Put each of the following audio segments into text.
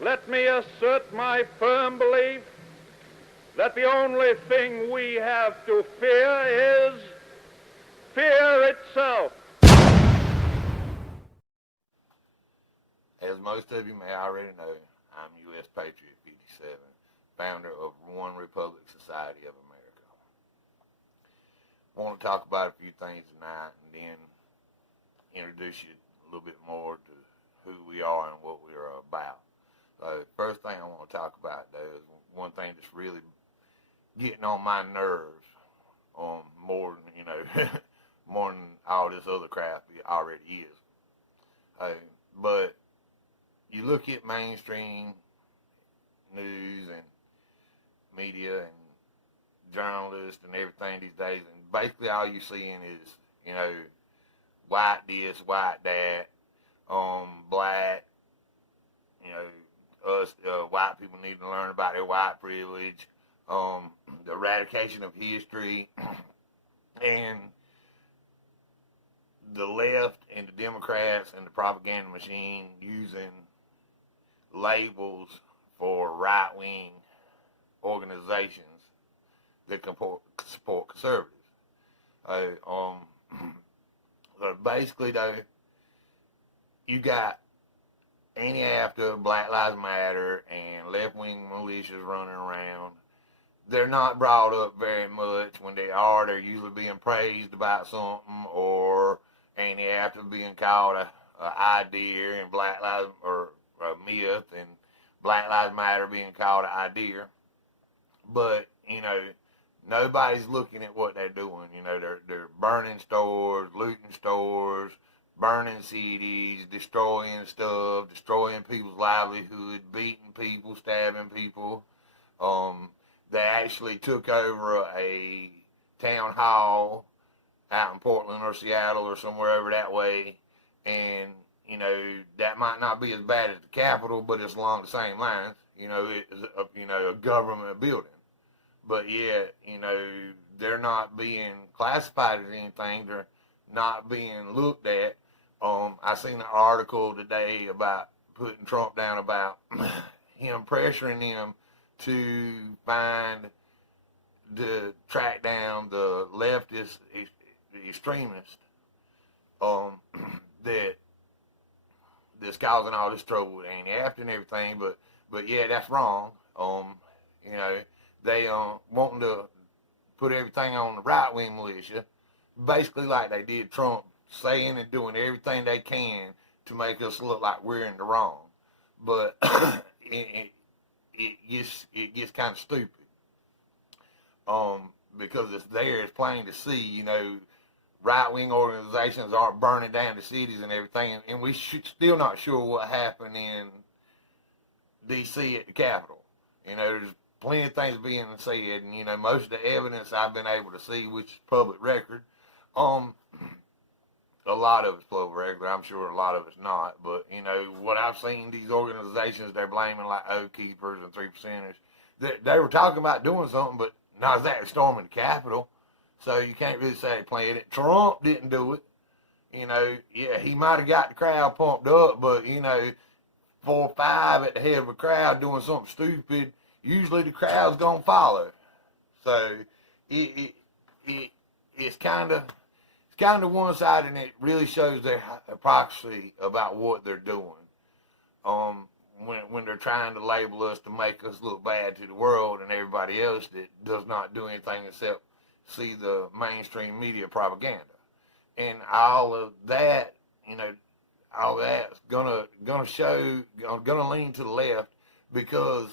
Let me assert my firm belief that the only thing we have to fear is fear itself. As most of you may already know, I'm U.S. Patriot 57, founder of One Republic Society of America. I want to talk about a few things tonight and then introduce you a little bit more to who we are and what we are about. So first thing I want to talk about, though, is one thing that's really getting on my nerves, more than, more than all this other crap it already is. But you look at mainstream news and media and journalists and everything these days, and basically all you're seeing is, white this, white that, black, us white people need to learn about their white privilege, the eradication of history, and the left and the Democrats and the propaganda machine using labels for right-wing organizations that support conservatives. Basically, though, you got anti-AFTA, Black Lives Matter, and left-wing militias running around. They're not brought up very much. When they are, they're usually being praised about something, or anti-AFTA being called a idea, and Black Lives, or a myth, and Black Lives Matter being called an idea. But, nobody's looking at what they're doing. They're burning stores, looting stores, burning cities, destroying stuff, destroying people's livelihood, beating people, stabbing people. They actually took over a town hall out in Portland or Seattle or somewhere over that way, and that might not be as bad as the Capitol, but it's along the same lines. It's a government building. But yet, they're not being classified as anything. They're not being looked at. I seen an article today about putting Trump down, about him pressuring them to track down the leftist extremists that's causing all this trouble with anti-AFTA and everything. But yeah, that's wrong. They wanting to put everything on the right-wing militia, basically like they did Trump, saying and doing everything they can to make us look like we're in the wrong. But it gets kind of stupid, because it's there, it's plain to see, right-wing organizations aren't burning down the cities and everything, and we still not sure what happened in D.C. at the Capitol. There's plenty of things being said, and, most of the evidence I've been able to see, which is public record, a lot of it's public record. I'm sure a lot of it's not, but, what I've seen, these organizations, they're blaming like Oath Keepers and 3%ers. They were talking about doing something, but not exactly storming the Capitol. So you can't really say they planned it. Trump didn't do it. Yeah, he might have got the crowd pumped up, but, 4 or 5 at the head of a crowd doing something stupid, usually the crowd's going to follow. So it's kind of one-sided, and it really shows their hypocrisy about what they're doing. When they're trying to label us to make us look bad to the world and everybody else that does not do anything except see the mainstream media propaganda. And all of that, all that's gonna lean to the left, because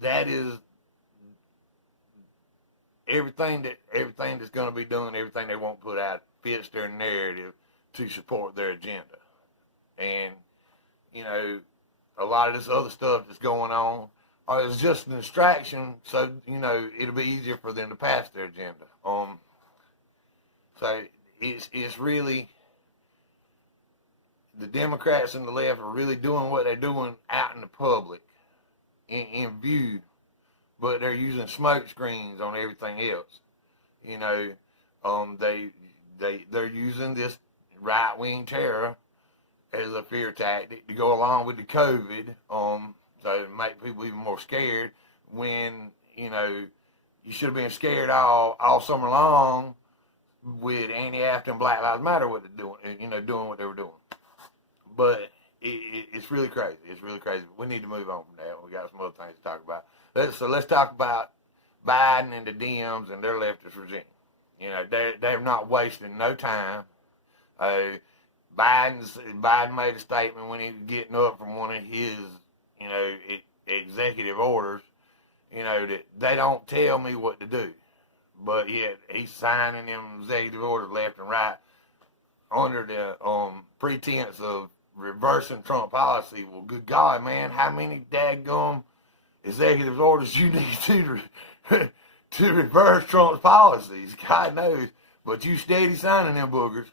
that is everything that's going to be done, everything they won't put out fits their narrative to support their agenda. And, a lot of this other stuff that's going on is just an distraction, so, it'll be easier for them to pass their agenda. So it's really, the Democrats and the left are really doing what they're doing out in the public, in view, but they're using smoke screens on everything else. They're using this right-wing terror as a fear tactic to go along with the COVID, so to make people even more scared when, you know, you should have been scared all summer long with anti-AFTA and Black Lives Matter what they're doing, you know, doing what they were doing. But it's really crazy. It's really crazy. We need to move on from that. We got some other things to talk about. Let's talk about Biden and the Dems and their leftist regime. You know, they're not wasting no time. Biden made a statement when he was getting up from one of his, you know, executive orders, you know, that they don't tell me what to do. But yet he's signing them executive orders left and right under the pretense of reversing Trump policy. Well, good God, man, how many daggum executive orders you need to reverse Trump's policies? God knows. But you steady signing them boogers.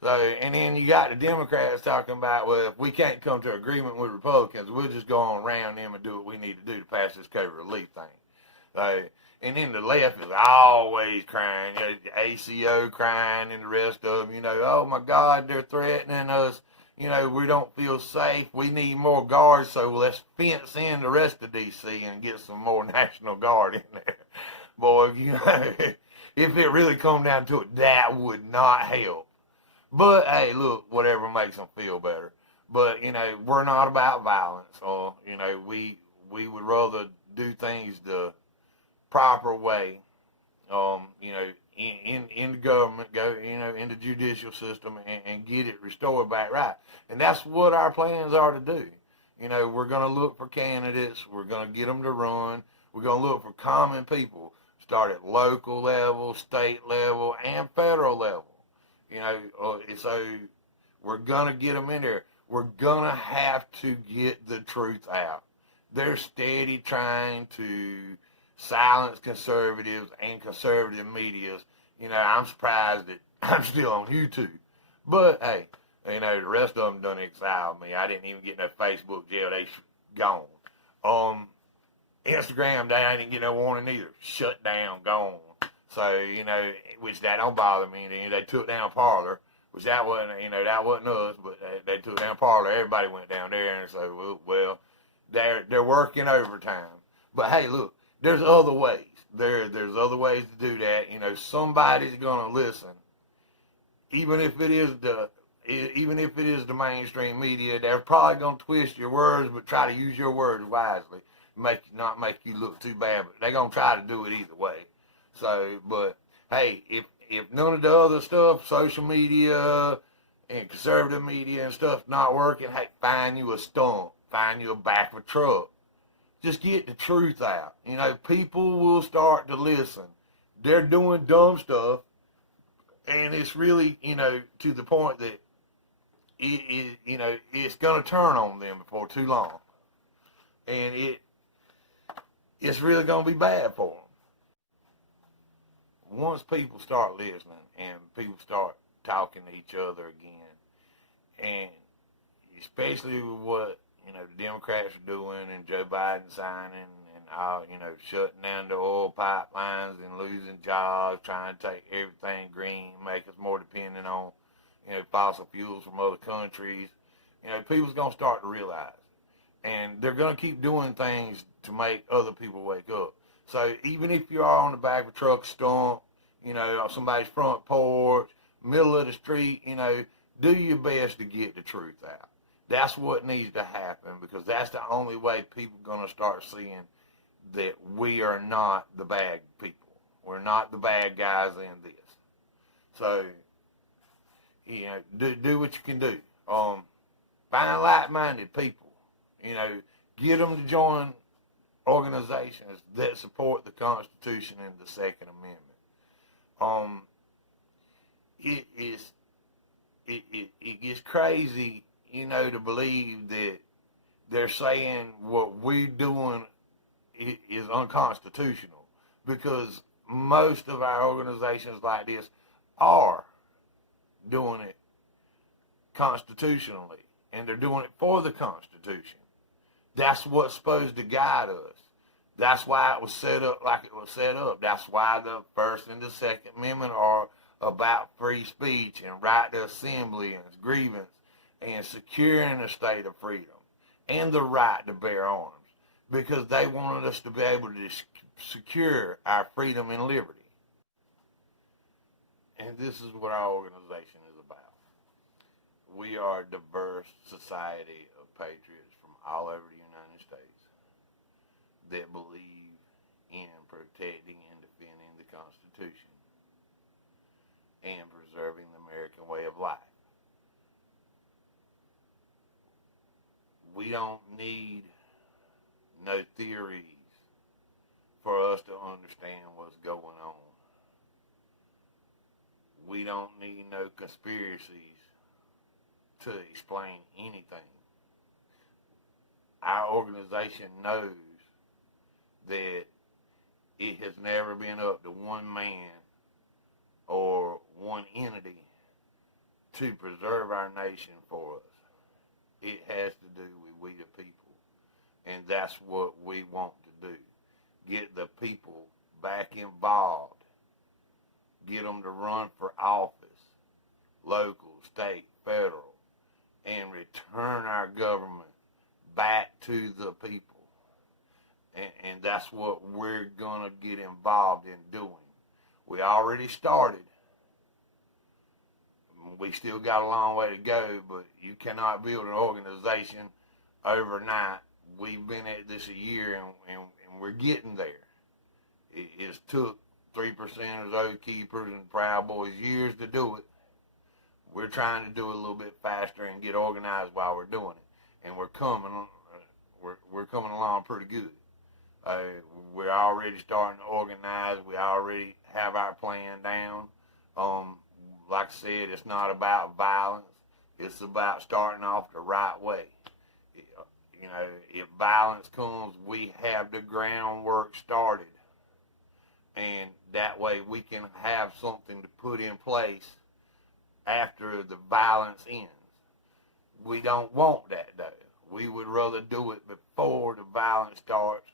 So, and then you got the Democrats talking about, well, if we can't come to agreement with Republicans, we'll just go on around them and do what we need to do to pass this COVID relief thing. So, and then the left is always crying, you know, the ACO crying and the rest of them, you know, oh my God, they're threatening us, you know, we don't feel safe, we need more guards, so let's fence in the rest of D.C. and get some more National Guard in there. Boy, you know, if it really come down to it, that would not help. But, hey, look, whatever makes them feel better. But, you know, we're not about violence. Or, you know, we would rather do things the proper way, you know, in the government, go, you know, in the judicial system and get it restored back right. And that's what our plans are to do. You know, we're going to look for candidates. We're going to get them to run. We're going to look for common people, start at local level, state level, and federal level. You know, so we're going to get them in there. We're going to have to get the truth out. They're steady trying to silence conservatives and conservative medias. You know, I'm surprised that I'm still on YouTube. But, hey, you know, the rest of them done exiled me. I didn't even get no Facebook jail. They gone. Instagram, they ain't even get no warning either. Shut down, gone. So, you know, which that don't bother me. They took down Parler, which that wasn't, you know, that wasn't us, but they took down Parler. Everybody went down there, and so, well, they're working overtime. But hey, look, there's other ways. There's other ways to do that. You know, somebody's gonna listen, even if it is the mainstream media. They're probably gonna twist your words, but try to use your words wisely, not make you look too bad. But they're gonna try to do it either way. So, but hey, if none of the other stuff, social media and conservative media and stuff not working, hey, find you a stump, find you a back of a truck. Just get the truth out. You know, people will start to listen. They're doing dumb stuff, and it's really, you know, to the point that you know, it's gonna turn on them before too long, and it's really gonna be bad for them. Once people start listening and people start talking to each other again, and especially with what, you know, the Democrats are doing and Joe Biden signing and all, you know, shutting down the oil pipelines and losing jobs, trying to take everything green, make us more dependent on, you know, fossil fuels from other countries, you know, people's going to start to realize. And they're going to keep doing things to make other people wake up. So even if you are on the back of a truck stump, you know, on somebody's front porch, middle of the street, you know, do your best to get the truth out. That's what needs to happen, because that's the only way people are going to start seeing that we are not the bad people. We're not the bad guys in this. So, you know, do what you can do. Find like-minded people. You know, get them to join organizations that support the Constitution and the Second Amendment. It gets crazy, you know, to believe that they're saying what we're doing is unconstitutional, because most of our organizations like this are doing it constitutionally, and they're doing it for the Constitution. That's what's supposed to guide us. That's why it was set up like it was set up. That's why the First and the Second Amendment are about free speech and right to assembly and grievance. and securing a state of freedom and the right to bear arms, because they wanted us to be able to secure our freedom and liberty. And this is what our organization is about. We are a diverse society of patriots from all over the United States that believe in protecting and defending the Constitution and preserving the American way of life. We don't need no theories for us to understand what's going on. We don't need no conspiracies to explain anything. Our organization knows that it has never been up to one man or one entity to preserve our nation for us. It has to do with we the people. And that's what we want to do. Get the people back involved. Get them to run for office, local, state, federal, and return our government back to the people. And that's what we're going to get involved in doing. We already started. We still got a long way to go, but you cannot build an organization overnight. We've been at this a year, and we're getting there. It's took 3%ers, Oath Keepers, and Proud Boys years to do it. We're trying to do it a little bit faster and get organized while we're doing it, and we're coming along pretty good. We're already starting to organize. We already have our plan down. Like I said, it's not about violence. It's about starting off the right way. You know, if violence comes, we have the groundwork started. And that way we can have something to put in place after the violence ends. We don't want that, though. We would rather do it before the violence starts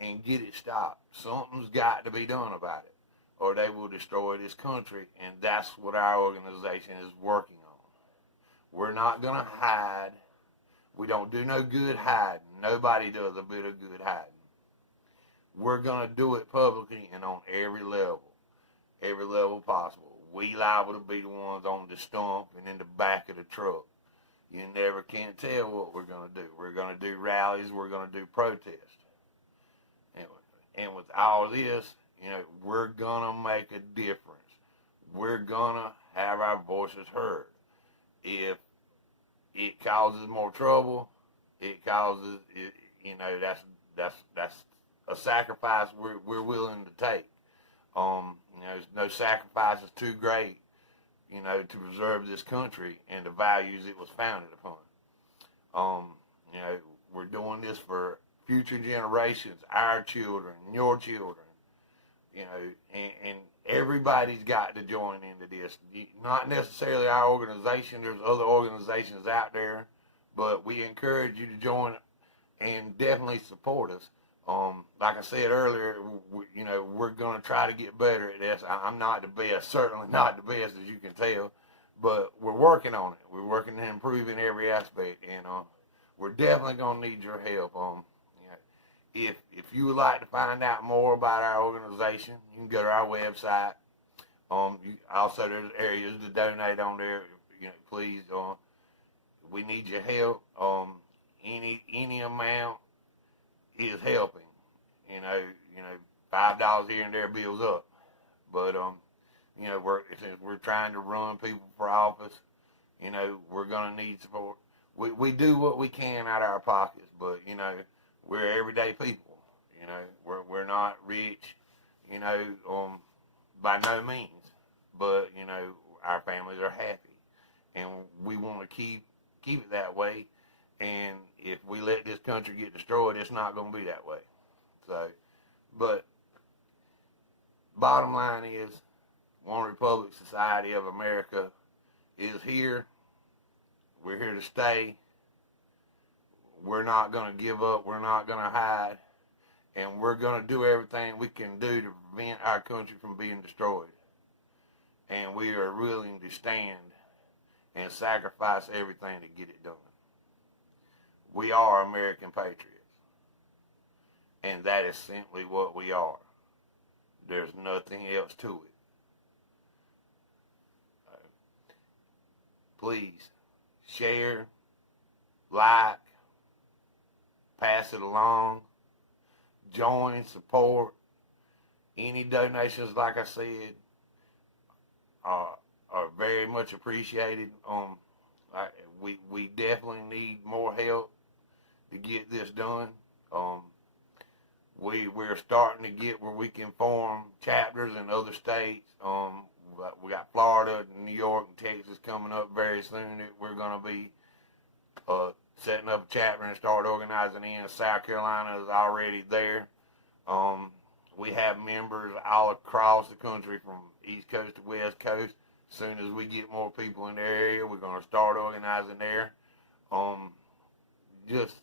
and get it stopped. Something's got to be done about it, or they will destroy this country, and that's what our organization is working on. We're not going to hide. We don't do no good hiding. Nobody does a bit of good hiding. We're going to do it publicly and on every level possible. We liable to be the ones on the stump and in the back of the truck. You never can tell what we're going to do. We're going to do rallies. We're going to do protests. And with all this, you know, we're going to make a difference. We're going to have our voices heard. If it causes more trouble, it causes, you know, that's a sacrifice we're willing to take. You know, no sacrifice is too great, you know, to preserve this country and the values it was founded upon. You know, we're doing this for future generations, our children, your children, you know, and everybody's got to join into this. Not necessarily our organization. There's other organizations out there, but we encourage you to join and definitely support us. Like I said earlier, you know, we're going to try to get better at this. I'm not the best, certainly not the best, as you can tell, but we're working on it. We're working to improve in every aspect, and we're definitely going to need your help. You know, if you would like to find out more about our organization, you can go to our website. Also, there's areas to donate on there. You know, please, we need your help. Any amount is helping. You know, $5 here and there builds up. But you know, since we're trying to run people for office, you know, we're gonna need support. We do what we can out of our pockets, but you know, we're everyday people. You know, we're not rich, you know, by no means. But you know, our families are happy, and we want to keep it that way. And if we let this country get destroyed, it's not going to be that way. So, but bottom line is, One Republic Society of America is here. We're here to stay. We're not going to give up. We're not going to hide. And we're going to do everything we can do to prevent our country from being destroyed. And we are willing to stand and sacrifice everything to get it done. We are American patriots. And that is simply what we are. There's nothing else to it. Please share, like, pass it along, join, support. Any donations, like I said, are very much appreciated. We definitely need more help to get this done. We're starting to get where we can form chapters in other states. We got Florida, New York, and Texas coming up very soon. We're going to be setting up a chapter and start organizing in. South Carolina is already there. We have members all across the country from East Coast to West Coast. As soon as we get more people in their area, we're going to start organizing there. Just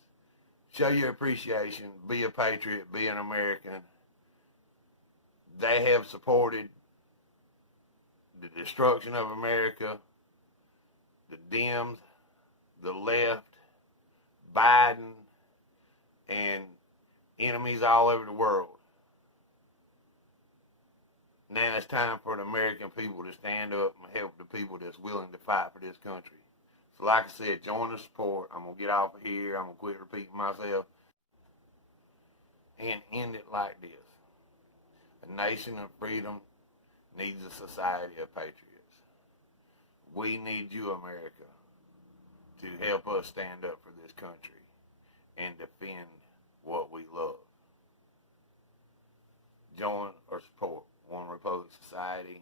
show your appreciation. Be a patriot. Be an American. They have supported the destruction of America, the Dems, the left, Biden, and enemies all over the world. Now it's time for the American people to stand up and help the people that's willing to fight for this country. So like I said, join the support. I'm going to get off of here. I'm going to quit repeating myself and end it like this. A nation of freedom needs a society of patriots. We need you, America, to help us stand up for this country and defend what we love. Join or support One Republic Society,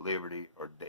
liberty or death.